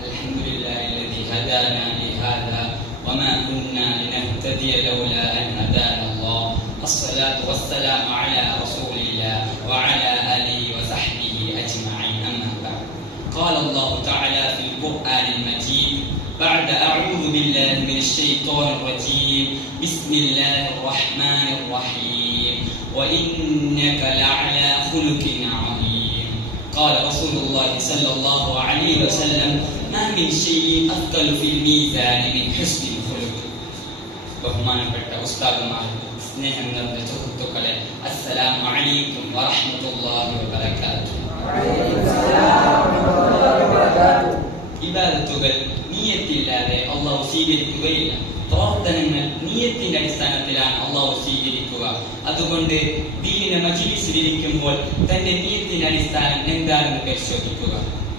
الحمد لله الذي هدانا لهذا وما كنا لنهتدي لولا أن هدانا الله. الصلاة والسلام على رسول الله وعلى آله وصحبه أجمعين. أما بعد، قال الله تعالى في القرآن المجيد بعد أعوذ بالله من الشيطان الرجيم بسم الله الرحمن الرحيم وإنك لعلى خلق عظيم. قال رسول الله صلى الله عليه وسلم ما من شيء أثقل في الميزان من حسن الخلق. ബഹുമാനപ്പെട്ട ഉസ്താദുമാർ, സ്നേഹം നിറഞ്ഞ സുഹൃത്തുക്കളെ, അസ്സലാമു അലൈക്കും വറഹ്മത്തുള്ളാഹി വബറകാതുഹു. ഇബാദത്തുകൾ നിയ്യത്തില്ലാതെ അല്ലാഹു സ്വീകരിക്കുകയില്ല. പ്രവർത്തനങ്ങൾ നിയ്യത്തിന്റെ അടിസ്ഥാനത്തിലാണ് അല്ലാഹു സ്വീകരിക്കുക. അതുകൊണ്ട് ദീനിന്റെ മജ്‌ലിസിൽ ഇരിക്കുമ്പോൾ തന്റെ നിയ്യത്തിന്റെ അടിസ്ഥാനം എന്താണെന്ന് പരിശോധിക്കുക.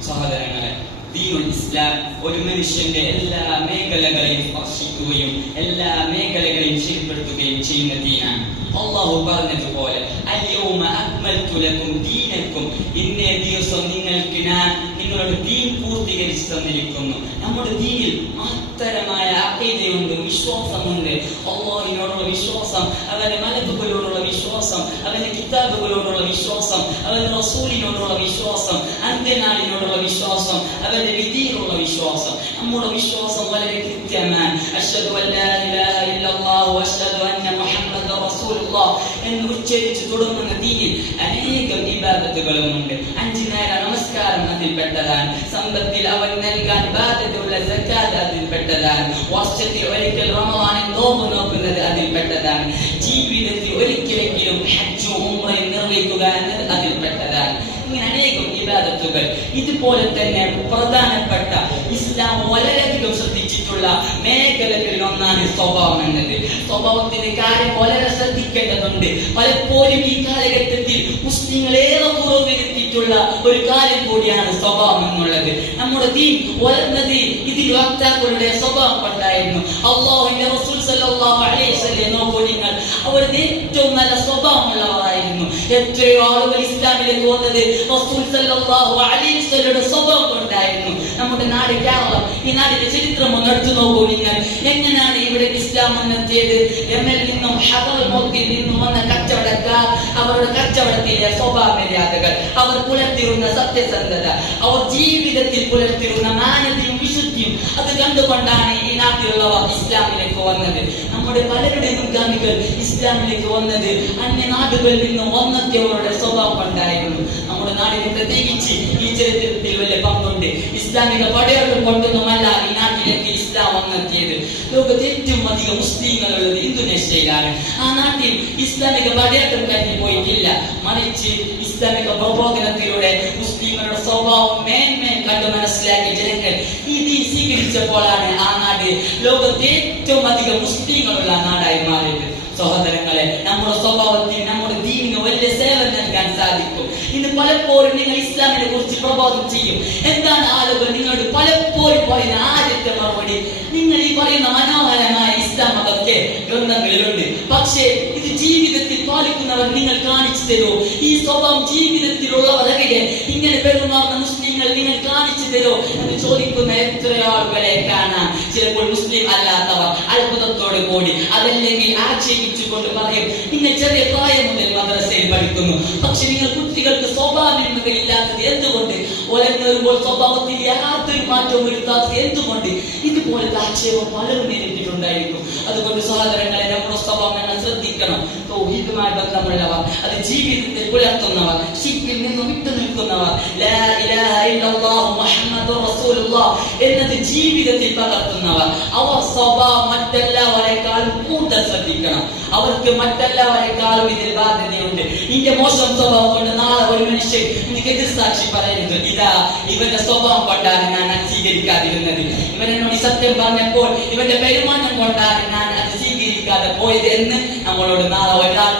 സഹോദരങ്ങളെ, ദീനുൽ ഇസ്ലാം ഒരു മനുഷ്യന്റെ എല്ലാ മേഖലകളെയും സ്പർശിക്കുകയും എല്ലാ മേഖലകളെയും ശരിപ്പെടുത്തുകയും ചെയ്യുന്ന ദീനാണ്. അല്ലാഹു പറഞ്ഞതുപോലെ അൽയൗമ അക്മൽതു ലക്കും ദീനക്കും, ഇന്നേ ദിവസം നിങ്ങൾക്ക് ഞാൻ നിങ്ങളുടെ ദീൻ പൂർത്തീകരിച്ചു തന്നിരിക്കുന്നു. നമ്മുടെ ദീനിൽ മഹത്തരമായ അഖീദയുണ്ട്, വിശ്വാസമുണ്ട്. അല്ലാഹുവിനോടുള്ള വിശ്വാസം, അവന്റെ മലക്കുകളോടുള്ള വിശ്വാസം, അവന്റെ കിതാബുകളോടുള്ള വിശ്വാസം, അവന്റെ റസൂലിനോടുള്ള വിശ്വാസം, അന്ത്യനാളിനോടുള്ള വിശ്വാസം, അവന്റെ വിധിയിലുള്ള വിശ്വാസം. നമ്മുടെ വിശ്വാസം വളരെ കൃത്യമാണ്. അശ്ഹദു അല്ലാ ഇലാഹ ഇല്ലല്ലാഹു വഅശ്ഹദു അന്ന മുഹമ്മദൻ റസൂലുള്ളാഹ് എന്ന് ഉച്ചരിച്ചു തുടങ്ങുന്ന ദീനിൽ അനേകം ഇബാദത്തുകളുമുണ്ട്. 5 നേര നമസ്കാരം അതിൽപ്പെട്ടതാണ്. സമ്പത്തിൽ അവൻ നൽകാൻ ബാധ്യതയുള്ള സക്കാത്ത് അതിൽപ്പെട്ടതാണ്. വർഷത്തിൽ ഒരിക്കൽ റമളാനിൽ നോമ്പ് നോക്കുന്നത് അതിൽപ്പെട്ടതാണ്. ജീവിതത്തിൽ ഒരിക്കലെങ്കിലും ഹജ്ജും ഉംറയും നിർവഹിക്കുക എന്നത് അതിൽപ്പെട്ടതാണ്. ഇങ്ങനെ അനേകം ഇബാദത്തുകൾ. ഇതുപോലെ തന്നെ പ്രധാനപ്പെട്ട ഇസ്ലാം വളരെയധികം ശ്രദ്ധിച്ചിട്ടുള്ള മേഖലകളിൽ ഒന്നാണ് സ്വഭാവം എന്നത്. സ്വഭാവത്തിന്റെ കാര്യം വളരെ ശ്രദ്ധിക്കേണ്ടതുണ്ട്. പലപ്പോഴും ഈ കാലഘട്ടത്തിൽ മുസ്ലിങ്ങൾ ഏറെ കുറവ് വരുത്തിയിട്ടുള്ള ഒരു കാര്യം കൂടിയാണ് സ്വഭാവം എന്നുള്ളത്. നമ്മുടെ ദീൻ വളർന്നത് ഇതിൽ വക്താക്കളുടെ സ്വഭാവം കൊണ്ടായിരുന്നു. അല്ലാഹുവിന്റെ റസൂൽ സല്ലല്ലാഹു അലൈഹി വസല്ലം നോക്കൂ നിങ്ങൾ, അവരുടെ ഏറ്റവും നല്ല സ്വഭാവമുള്ളവരായിരുന്നു. എത്രയോ ആളുകൾ ഇസ്ലാമിലേക്ക് വന്നത് റസൂൽ സല്ലല്ലാഹു അലൈഹി വസല്ലമയുടെ സ്വഭാവം കൊണ്ടായിരുന്നു. നമ്മുടെ നാട് കേരളം, ഈ നാടിന്റെ ചരിത്രം ഒന്ന് എടുത്തു നോക്കൂ നിങ്ങൾ. എങ്ങനെയാണ് ഇവിടെ ഇസ്ലാം എന്നെത്തിയത്? യമനിൽ നിന്നും ഹദറമൗത്തിൽ നിന്നും വന്ന കച്ചവടക്കാർ, അവരുടെ കച്ചവടത്തിലെ സ്വഭാവ മര്യാദകൾ, അവർ പുലർത്തിയിരുന്ന സത്യസന്ധത, അവർ ജീവിതത്തിൽ പുലർത്തിയിരുന്ന മാന്യതയും വിശുദ്ധിയും, അത് കണ്ടുകൊണ്ടാണ് ഈ നാട്ടിലുള്ളവർ ഇസ്ലാമിലേക്ക് വന്നത്. നമ്മുടെ പലരുടെ മുൻഗാമികൾ ഇസ്ലാമിലേക്ക് വന്നത് അന്യ നാടുകളിൽ നിന്നും വന്നെത്തിയവരുടെ സ്വഭാവം കൊണ്ടായിരുന്നു. നമ്മുടെ നാടിന് പ്രത്യേകിച്ച് ഈ ചരിത്രത്തിൽ വലിയ പങ്കുണ്ട്. ഇസ്ലാമിക പടയോട്ടം കൊണ്ടൊന്നുമല്ല ഈ നാട്ടിലേക്ക് ഇസ്ലാം വന്നെത്തിയത്. ലോകത്ത് ഏറ്റവും അധികം മുസ്ലിങ്ങളുള്ളത് ഇന്തോനേഷ്യയിലാണ്. ആ നാട്ടിൽ ഇസ്ലാമിക പടയോട്ടം കഴിഞ്ഞു പോയിട്ടില്ല. മറിച്ച് ഇസ്ലാമിക പ്രബോധനത്തിലൂടെ മുസ്ലിങ്ങളുടെ സ്വഭാവം മേന്മയും കണ്ടു മനസ്സിലാക്കിയ ജനങ്ങൾ ഇത് സ്വീകരിച്ചപ്പോഴാണ് ആ നാട് ലോകത്തെ ഏറ്റവും അധികം മുസ്ലിങ്ങളുള്ള നാടായി മാറിയത്. സഹോദരങ്ങളെ, നമ്മുടെ സ്വഭാവത്തിൽ നമ്മുടെ ദീനിന് വലിയ സേവനം നൽകാൻ സാധിക്കും. ഇന്ന് പലപ്പോഴും നിങ്ങൾ ഇസ്ലാമിനെ കുറിച്ച് പ്രബോധനം ചെയ്യും. എന്താണ് ആളുകൾ നിങ്ങളോട് പലപ്പോഴും പറയുന്ന ആദ്യത്തെ മറുപടി, നിങ്ങൾ ഈ പറയുന്ന മനോഹരമായ ഇസ്ലാം മതത്തെ ഗ്രന്ഥങ്ങളിലുണ്ട്, പക്ഷേ ഇത് ജീവിതത്തിൽ പാലിക്കുന്നവർ നിങ്ങൾ കാണിച്ചു തരുമോ? ഈ സ്വഭാവം ജീവിതത്തിലുള്ളവരൊക്കെ ഇങ്ങനെ പെരുമാറുന്ന മുസ്ലിങ്ങൾ നിങ്ങൾ കാണിച്ചു തരുമോ എന്ന് ചോദിക്കുന്ന എത്രയോ ആളുകളെ കാണാം. ചിലപ്പോൾ മുസ്ലിം അല്ലാത്തവർ അത്ഭുതത്തോട് കൂടി, അതല്ലെങ്കിൽ ആക്ഷേപിച്ചുകൊണ്ട് പറയും, നിങ്ങൾ ചെറിയ പ്രായം മുതൽ മദ്രസയിൽ പഠിക്കുന്നു, പക്ഷെ നിങ്ങൾ കുട്ടികൾക്ക് സ്വഭാവമില്ലാത്തത് എന്തുകൊണ്ട്? വളരുമ്പോൾ സ്വഭാവത്തിൽ യാതൊരു മാറ്റവും വരുത്താത്തത് എന്തുകൊണ്ട്? ഇതുപോലത്തെ ആക്ഷേപം പലരും നേരിട്ടിട്ടുണ്ടായിരിക്കും. അതുകൊണ്ട് സഹോദരങ്ങളെ, നമ്മുടെ സ്വഭാവം നമ്മൾ ശ്രദ്ധിക്കണം. തൗഹീദുമായി ബന്ധമുള്ളവർ, അത് ജീവിതത്തിൽ പുലർത്തുന്നവർ, ശിർക്കിൽ നിന്ന് വിട്ടു നിൽക്കുന്നവർ, ലാ ഇലാഹ ഇല്ലല്ലാഹു മുഹമ്മദുർ റസൂലുള്ളാഹ് എന്നത് ജീവിതത്തിൽ പകർത്തുന്നവർ, അവർ സ്വഭാവം മറ്റെല്ലാവരെക്കാളും കൂടുതൽ ശ്രദ്ധിക്കണം. അവർക്ക് മറ്റെല്ലാവരെക്കാളും ഇതിൽ ബാധ്യതയുണ്ട്. നിന്റെ മോശം സ്വഭാവം കൊണ്ട് നാളെ ഒരു മനുഷ്യൻ നിനക്ക് എതിർസാക്ഷി പറയരുത്, ഇതാ ഇവന്റെ സ്വഭാവം കൊണ്ടാണ് ഞാൻ അത് സ്വീകരിക്കാതിരുന്നത്, ഇവൻ എന്നോട് സത്യം പറഞ്ഞപ്പോൾ ഇവന്റെ പെരുമാറ്റം കൊണ്ടാണ് ഞാൻ അത് സ്വീകരിക്കാതെ പോയത് എന്ന് നമ്മളോട് നാളെ ഒരാൾ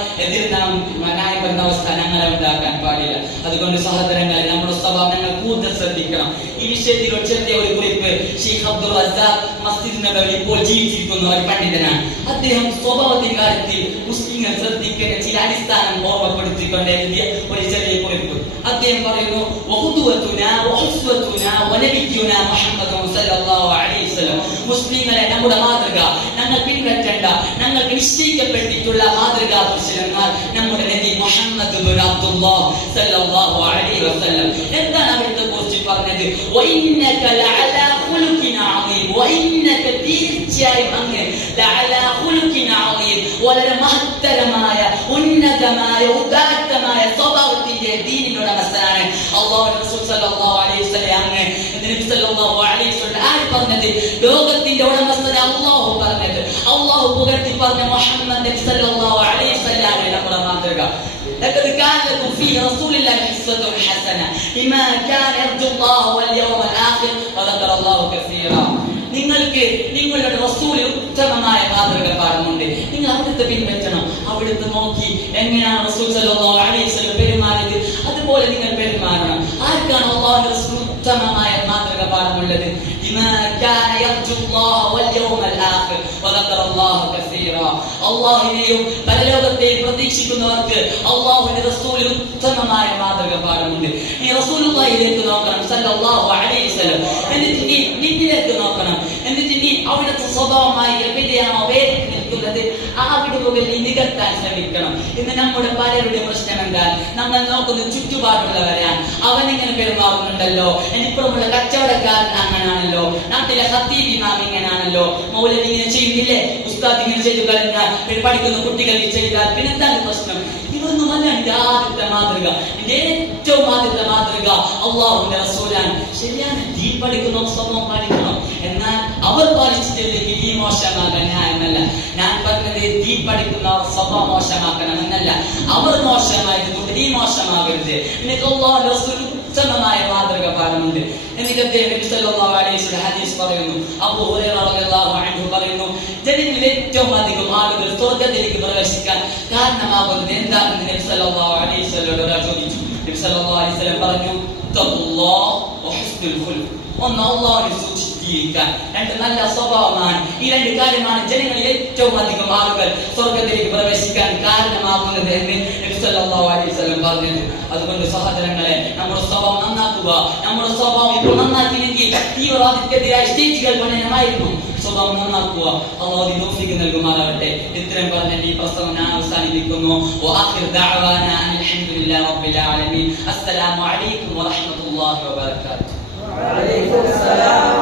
ന്യായപ്പെടുന്ന അവസ്ഥ ഞങ്ങളെ ഉണ്ടാക്കാൻ പാടില്ല. അതുകൊണ്ട് സഹോദരങ്ങളെ, നമ്മുടെ സ്വഭാവം ഞങ്ങൾ കൂടുതൽ ശ്രദ്ധിക്കണം. ഈ വിഷയത്തിൽ ചെറിയ ഒരു കുറിപ്പ്. ഷെയ്ഖ് അബ്ദുൽ റസാഖ് മസ്ജിദ് നബവി ഇപ്പോൾ ജീവിച്ചിരിക്കുന്ന ഒരു പണ്ഡിതനാണ്. അദ്ദേഹം സ്വഭാവത്തിന്റെ കാര്യത്തിൽ മുസ്ലിങ്ങൾ ശ്രദ്ധിക്കേണ്ട ചില അടിസ്ഥാനം ഓർമ്മപ്പെടുത്തിക്കൊണ്ട് എഴുതിയ ഒരു ചെറിയ കുറിപ്പ്. അദ്ദേഹം പറയുന്നു, വഹുദുവതുനാ വഹുസ്വതുനാ വനബിയുനാ മുഹമ്മദ് മുസ്ലിങ്ങളെ നമ്മുടെ മാതൃക ഞങ്ങൾ പിൻപറ്റേണ്ട, ഞങ്ങൾക്ക് നിശ്ചയിക്കപ്പെട്ടിട്ടുള്ള മാതൃകാ പുരുഷന്മാർ നമ്മുടെ നബി മുഹമ്മദ് അബ്ദുല്ലാഹ് സല്ലല്ലാഹു അലൈഹി വസല്ലം. എന്താണ് അവിടുത്തെ കുറിച്ച് പറഞ്ഞത്? വഇന്നക ലഅലാ ഖുലുഖിൻ അളീം, വഇന്നക തീർച്ചയായും അങ്ങ് ലഅലാ ഖുലുഖിൻ അളീം, വളരെ മഹത്തരമായ ഉന്നതമായ ഉദാത്തമായ സ്വഭാവത്തിന്റെ ദീനിനുടമസ്ഥനാണ്. അല്ലാഹു റസൂൽ സല്ലല്ലാഹു അലൈഹി വസല്ലം അങ്ങ് നബി സല്ലല്ലാഹു അലൈഹി വസല്ലം ആര് പറഞ്ഞത്? ലോകത്തിന്റെ ഉടമസ്ഥനെ അല്ലാഹു പറഞ്ഞത്, അല്ലാഹു പുകഴ്ത്തി പറഞ്ഞ മുഹമ്മദ് നബി സല്ലല്ലാഹു അലൈഹി വസല്ലം നമ്മുടെ മാതൃക. لقد كان لكم في رسول الله أسوة حسنة لمن كان يرجو الله واليوم الآخر وذكر الله كثيرا. നിങ്ങൾക്ക് നിങ്ങളുടെ റസൂലിൽ ഉത്തമമായ മാതൃക പാടുന്നുണ്ട്. നിങ്ങൾ അവിടുത്തെ പിൻപറ്റണം. അവിടുത്തെ നോക്കി എങ്ങനെയാണ് റസൂൽ സല്ലല്ലാഹു അലൈഹി വസല്ലം പെരുമാറിയത് അതുപോലെ നിങ്ങൾ പെരുമാറണം. ആർക്കാണ് അല്ലാഹുവിന്റെ റസൂൽ ഉത്തമമായ മാതൃക പാടുന്നുള്ളത്? അല്ലാഹുവിനെയും പരലോകത്തെയും പ്രതീക്ഷിക്കുന്നവർക്ക് അല്ലാഹുവിന്റെ റസൂലിൽ ഉത്തമമായ മാതൃക പാടുന്നുണ്ട്. ഈ റസൂലുള്ളാഹിയിലേക്ക് നോക്കണം സല്ലല്ലാഹു അലൈഹി വസല്ലം. എന്നിട്ട് നീ നിന്നിലേക്ക് നോക്കണം. എന്നിട്ട് നീ അവിടുത്തെ സ്വഭാവമായി എവിടെയാണോ വേദന നിൽക്കുന്നത് ആ വിടുവുകൾ നീ നികത്താൻ ശ്രമിക്കണം. ഇന്ന് നമ്മുടെ പലരുടെ പ്രശ്നം എന്നാൽ നമ്മൾ നോക്കുന്നത് ചുറ്റുപാടുള്ളവരാണ്. അവനിങ്ങനെ പെരുമാറുന്നുണ്ടല്ലോ, എനിക്കുള്ള കച്ചവടക്കാരൻ അങ്ങനാണല്ലോ, നാട്ടിലെ ഖത്തീബ് ഇമാം ഇങ്ങനാണല്ലോ, മൗലവി ഇങ്ങനെ ചെയ്യുന്നില്ലേ, ഉസ്താദ് ഇങ്ങനെ ചെയ്തു കഴിഞ്ഞാൽ പഠിക്കുന്ന കുട്ടികൾ ചെയ്താൽ പിന്നെന്താണ് പ്രശ്നം? ഇതൊന്നുമല്ല എന്റെ ആദ്യത്തെ മാതൃക. എന്റെ ഏറ്റവും ആദ്യത്തെ മാതൃക അല്ലാഹുവിന്റെ റസൂലാണ്. ശരിയാണ്, ദീൻ പഠിക്കുന്ന സ്വഭാവം പാലിക്കണം. എന്നാൽ അവർ പാലിച്ചിട്ടില്ലെങ്കിൽ ഈ മോശമാകാൻ ന്യായമല്ല. ഞാൻ പറഞ്ഞത് ദീൻ പഠിക്കുന്നവർ സ്വഭാവം മോശമാക്കണം എന്നല്ല. അവർ മോശമായതുകൊണ്ട് നീ മോശമാകരുത്. എനിക്ക് അല്ലാഹുവിന്റെ റസൂൽ ഉത്തമമായ മാതൃക പാടുന്നുണ്ട്. എന്നിട്ട് അദ്ദേഹം നബി സല്ലല്ലാഹു അലൈഹി വസല്ലം ഹദീസ് പറയുന്നു, അബൂ ഹുറൈറ റളിയല്ലാഹു അൻഹു പറയുന്നു, ജനങ്ങളിൽ ഏറ്റവും അധികം ആളുകൾ സ്വർഗ്ഗത്തിലേക്ക് പ്രവേശിക്കാൻ കാരണമാകുന്നത് എന്താണെന്ന് നബി സല്ലല്ലാഹു അലൈഹി വസല്ലം ചോദിച്ചു. നബി സല്ലല്ലാഹു അലൈഹി വസല്ലം പറഞ്ഞു, തഖ്വല്ലാഹ് വഹുസ്നുൽ ഖുൽഖ്. ഒന്ന് അല്ലാഹുവിനെ സൂക്ഷിച്ച് ജീവിക്കാൻ, രണ്ട് നല്ല സ്വഭാവമാണ്. ഈ രണ്ട് കാര്യമാണ് ജനങ്ങളിൽ ഏറ്റവും അധികം ആളുകൾ സ്വർഗ്ഗത്തിലേക്ക് പ്രവേശിക്കാൻ കാരണമാകുന്നത് എന്ന് നബി സല്ലല്ലാഹു അലൈഹി വസല്ലം പറഞ്ഞത്. അതുകൊണ്ട് സഹോദരങ്ങളെ, നമ്മുടെ സ്വഭാവം നന്നാക്കുക. നമ്മുടെ സ്വഭാവം ഇപ്പോൾ നന്നാക്കിയില്ലെങ്കിൽ തീവ്രവാദിക്കെതിരായ സ്റ്റേജുകൾ പണയമായിരുന്നു. സ്വഭാവം നന്നാക്കുക. അല്ലാഹു തൗഫീഖ് നൽകുമാറാകട്ടെ. ഇത്രയും പറഞ്ഞ ഈ പ്രസംഗം ഞാൻ അവസാനിപ്പിക്കുന്നു. വആഖിർ ദഅവാന അൽഹംദുലില്ലാഹി റബ്ബിൽ ആലമീൻ. അസ്സലാമു അലൈക്കും വറഹ്മത്തുള്ളാഹി വബറകാതുഹു. വഅലൈക്കും അസ്സലാം.